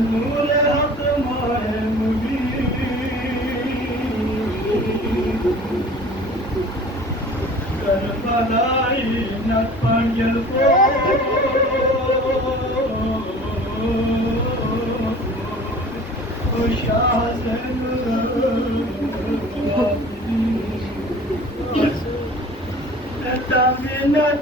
نور حق ماه مبين کربلای نپانگل کو شاه تامینت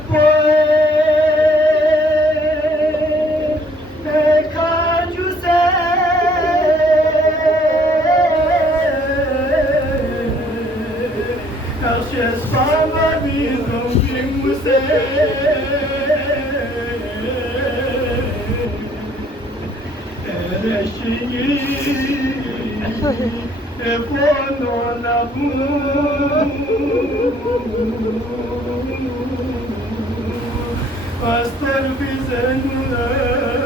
Astar bize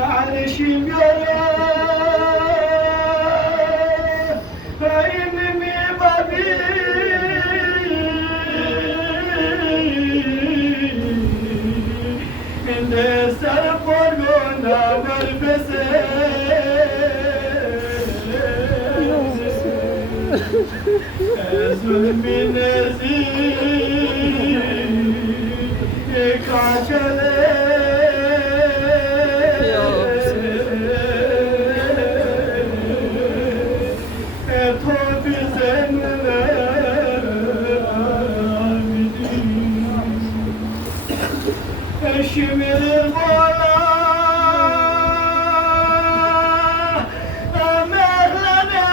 علشان يرى إني بابي إن سرقنا والبسه ظلم نزيد كاشله Şimir bana mehleme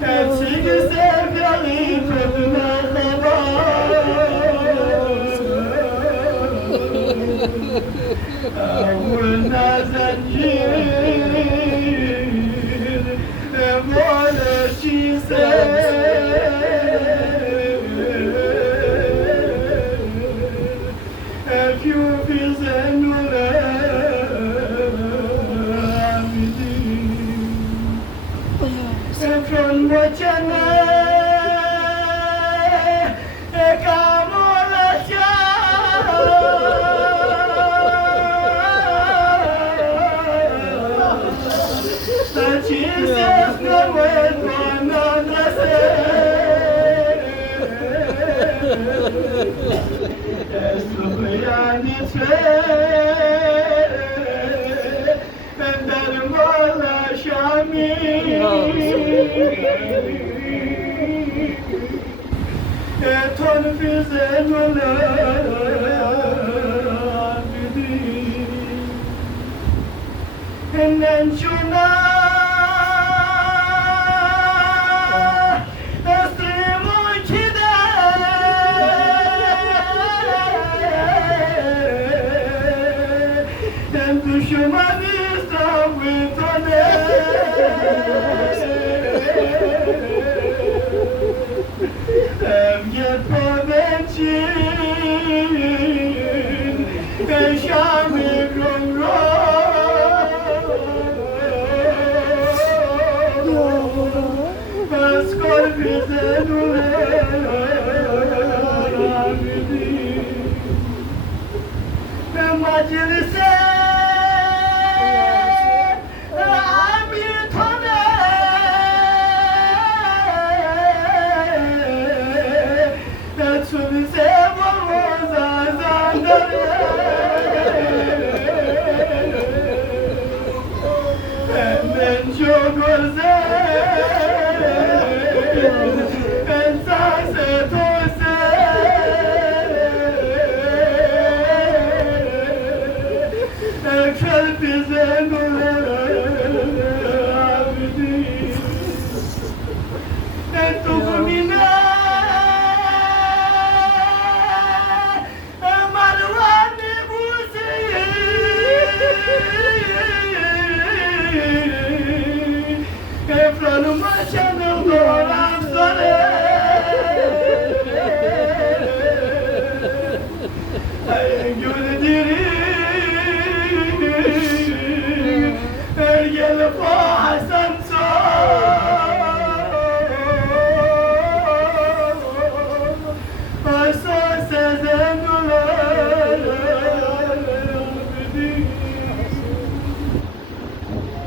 Hepsi sevgili mehleme Avulna zincir Böyle şise Ton füzeler Enen şuna Esrimu kide En düşman İslam'ı Emget paveçin Beşami gönrü Eskor bize nüler Meclise Efranım açanım doğram sana